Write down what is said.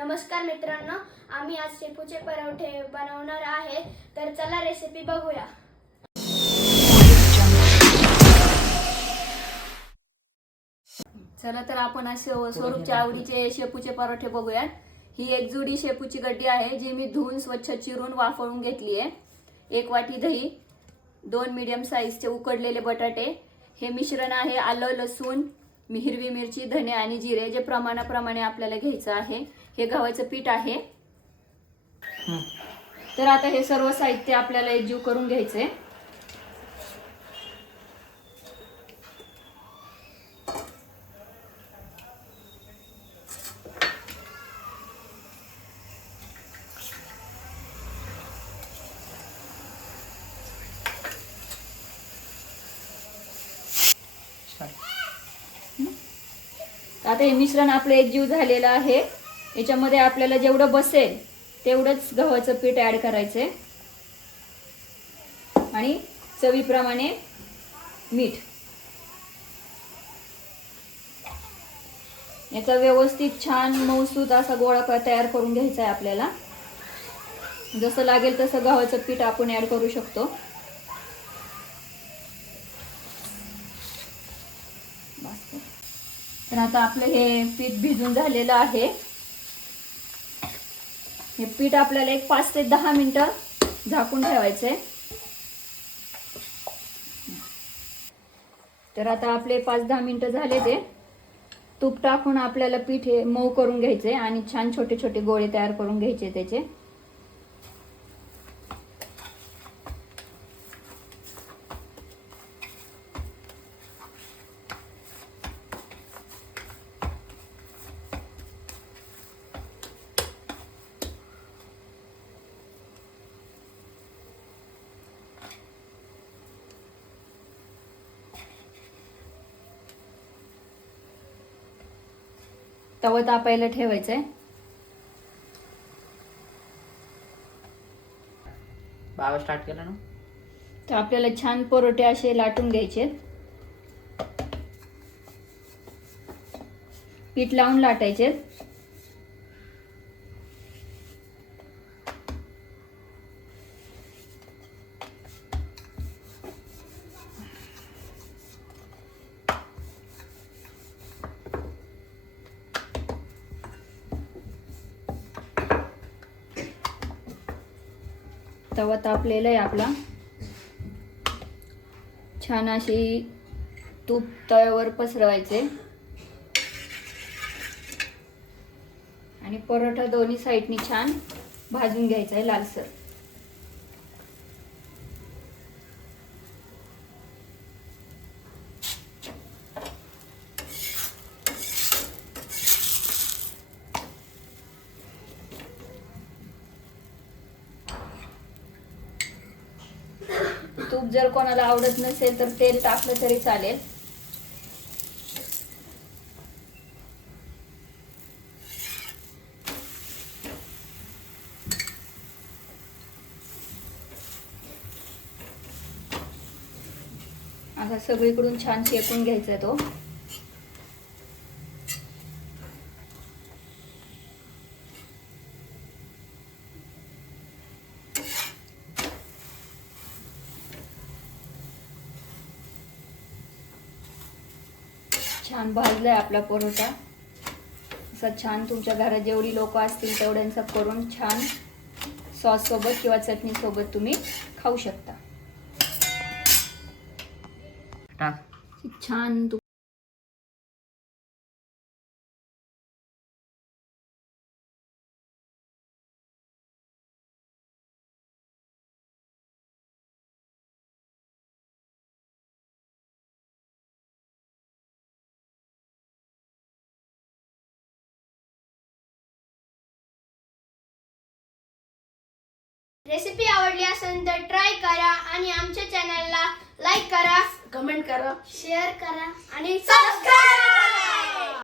नमस्कार मित्रांनो, आम्ही आज शेपूचे परोठे बनवणार आहे. तर चला रेसिपी बघूया. चला तर आपण असे स्वरूपच्या आवडीचे शेपूचे परोठे बघूया. ही एक जुडी शेपूची गड्डी आहे जी मी धुवून स्वच्छ चिरून वाफळून घेतली आहे. 1 वाटी दही, 2 मीडियम साईजचे उकडलेले बटाटे. हे मिश्रण आहे आलं, लसूण, हिरवी मिरची, धने आणि जिरे जे प्रमाणाप्रमाणे आपल्याला घ्यायचं आहे. हे गव्हाचं पीठ आहे. तर आता हे सर्व साहित्य आपल्याला एकजीव करून घ्यायचंय. आता हे मिश्रण आपलं एकजीव झालेलं आहे. याच्यामध्ये आपल्याला जेवढं बसेल तेवढंच गव्हाचं पीठ ऍड करायचंय आणि चवीप्रमाणे मीठ. याचा व्यवस्थित छान मऊसूत असा गोळा तयार करून घ्यायचा आहे आपल्याला. जसं लागेल तसं गव्हाचं पीठ आपण ऍड करू शकतो. तर आता आपलं हे पीठ भिजून झालेलं आहे. हे पीठ आपल्याला एक 5 ते 10 मिनिटं झाकून ठेवायचंय. तर आता आपले 5-10 मिनिटं झाले. ते तूप टाकून आपल्याला पीठ हे मऊ करून घ्यायचंय आणि छान छोटे छोटे गोळे तयार करून घ्यायचे त्याचे. तवा तापायला ठेवायचंय. बाबा स्टार्ट केलं ना. तर आपल्याला छान परोठे असे लाटून घ्यायचे. पीठ लावून लाटायचे. तवा तापलेला आहे आपला. छान अशी तूप तव्यावर पसरवायचे आणि परोठा दोन्ही साईडनी छान भाजून घ्यायचा आहे लालसर. तूप जर कोणाला आवडत नसेल तर तेल टाकलं तरी चालेल. असा सगळीकडून छान शेकून घ्यायचा तो. छान भाजलाय आपला परोठा. असा छान तुमच्या घरात जेवढी लोक असतील तेवढ्यांचा करून छान सॉस सोबत किंवा चटणी सोबत तुम्ही खाऊ शकता. छान रेसिपी आवडली असेल तर ट्राय करा आणि आमच्या चॅनलला लाईक करा, कमेंट करा, शेअर करा आणि सबस्क्राइब करा.